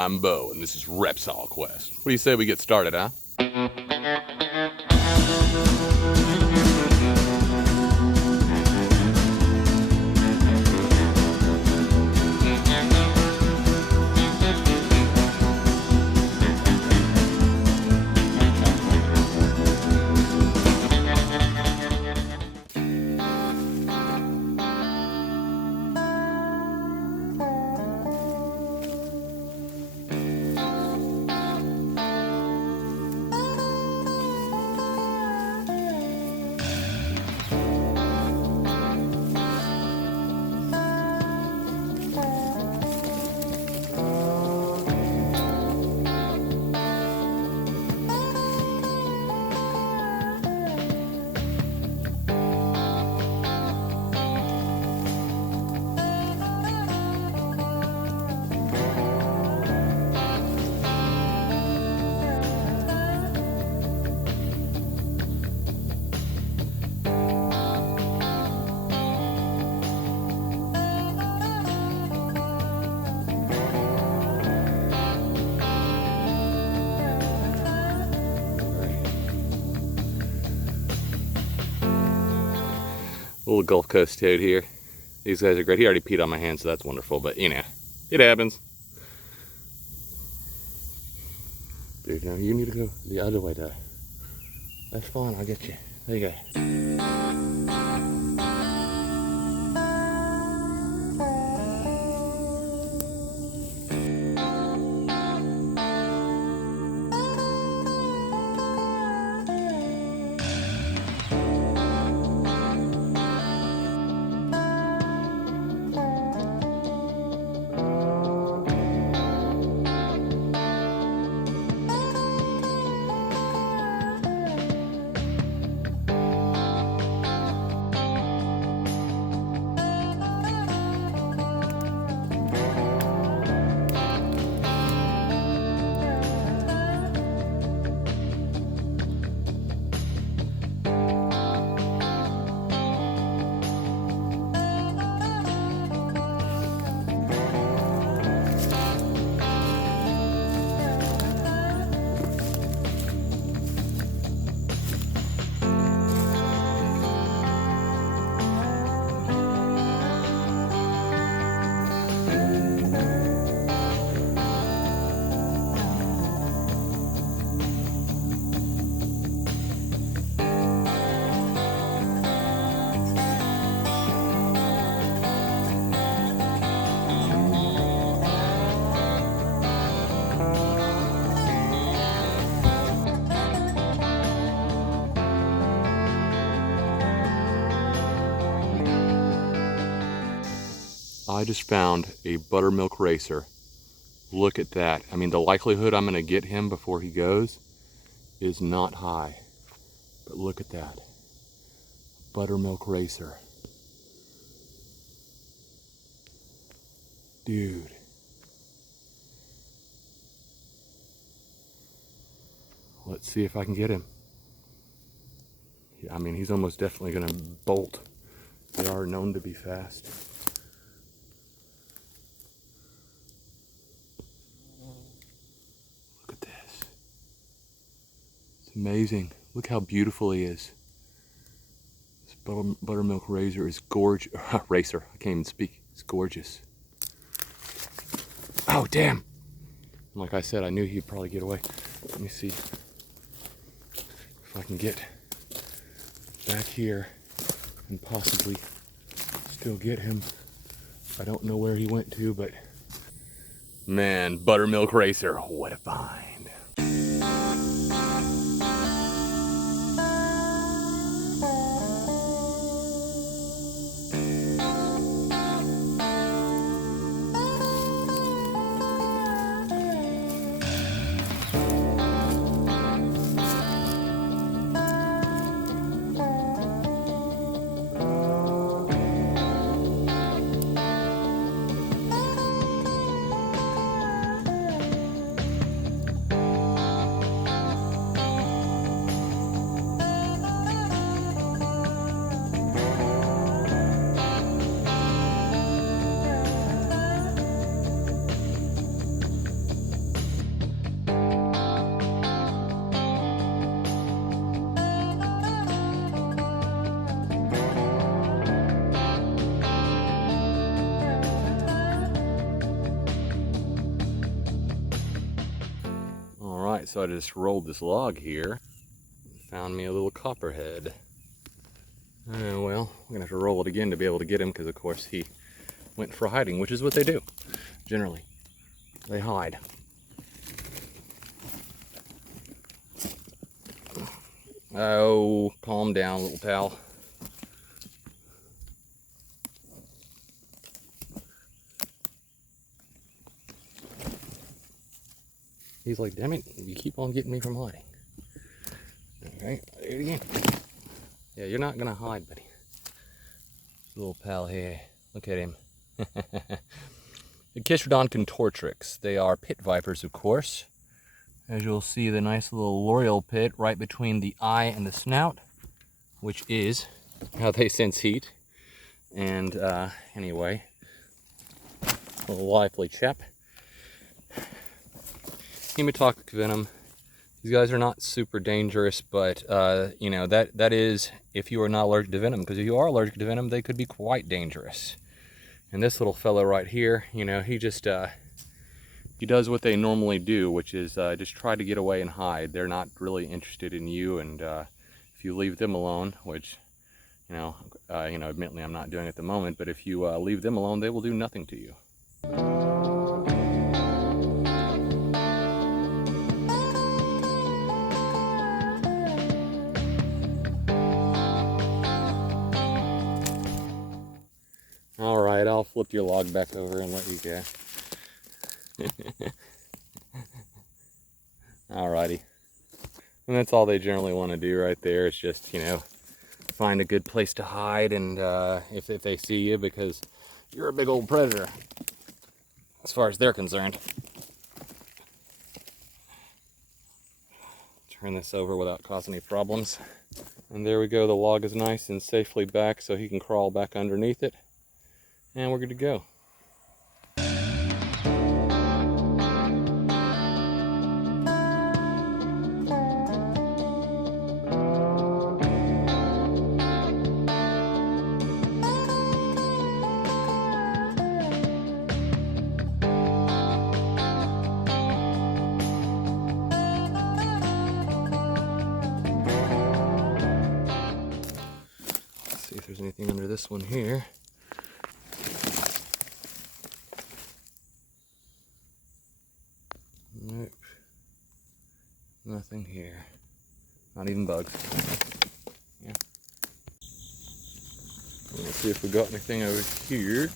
I'm Bo, and this is Reptile Quest. What do you say we get started, huh? Little Gulf Coast toad here. These guys are great. He already peed on my hand, so that's wonderful, but you know, it happens. Dude, now you need to go the other way though. That's fine, I'll get you. There you go. I just found a buttermilk racer. Look at that. I mean, the likelihood I'm gonna get him before he goes is not high. But look at that. Buttermilk racer. Dude. Let's see if I can get him. I mean, he's almost definitely gonna bolt. They are known to be fast. It's amazing. Look how beautiful he is. This buttermilk racer is gorgeous. Racer, I can't even speak. It's gorgeous. Oh, damn. Like I said, I knew he'd probably get away. Let me see if I can get back here and possibly still get him. I don't know where he went to, but man, buttermilk racer, what a find. Alright, so I just rolled this log here. Found me a little copperhead. Well, I'm gonna have to roll it again to be able to get him, because of course he went for hiding, which is what they do, generally. They hide. Oh, calm down, little pal. He's like, damn it, you keep on getting me from hiding. Okay, do it again. Yeah, you're not gonna hide, buddy. Little pal here, look at him. The Kistrodon contortrix. They are pit vipers, of course. As you'll see, the nice little l'oreal pit right between the eye and the snout, which is how they sense heat. And anyway, a little lively chap. Hemotoxic venom. These guys are not super dangerous, but you know, that is if you are not allergic to venom, because if you are allergic to venom, they could be quite dangerous. And this little fellow right here, you know, he just he does what they normally do, which is just try to get away and hide. They're not really interested in you, and if you leave them alone, which you know, admittedly I'm not doing at the moment, but if you leave them alone, they will do nothing to you. Alright, I'll flip your log back over and let you go. Alrighty. And that's all they generally want to do right there. It's just, you know, find a good place to hide, and if they see you, because you're a big old predator, as far as they're concerned. Turn this over without causing any problems. And there we go, the log is nice and safely back, so he can crawl back underneath it. And we're good to go. Let's see if there's anything under this one here. Nope. Nothing here. Not even bugs. Yeah. Let's see if we got anything over here.